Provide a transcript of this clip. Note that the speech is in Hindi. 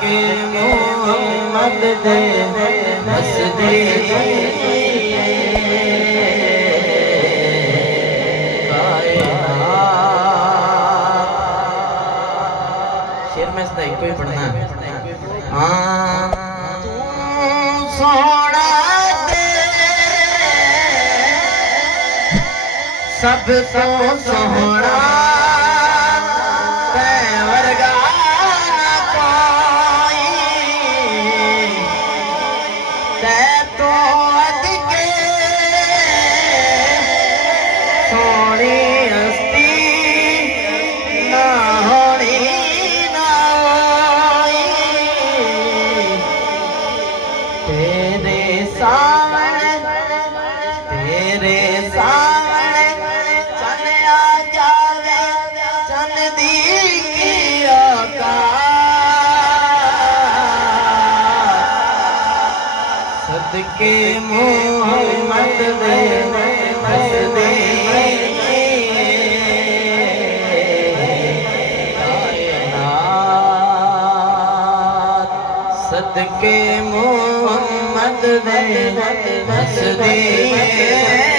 के मोहम्मद दे हसदे शेर में से कोई पढ़ना सोना दे सब तो सोना के मोहम्मद दे हसदे सदके मोहम्मद दे हसदे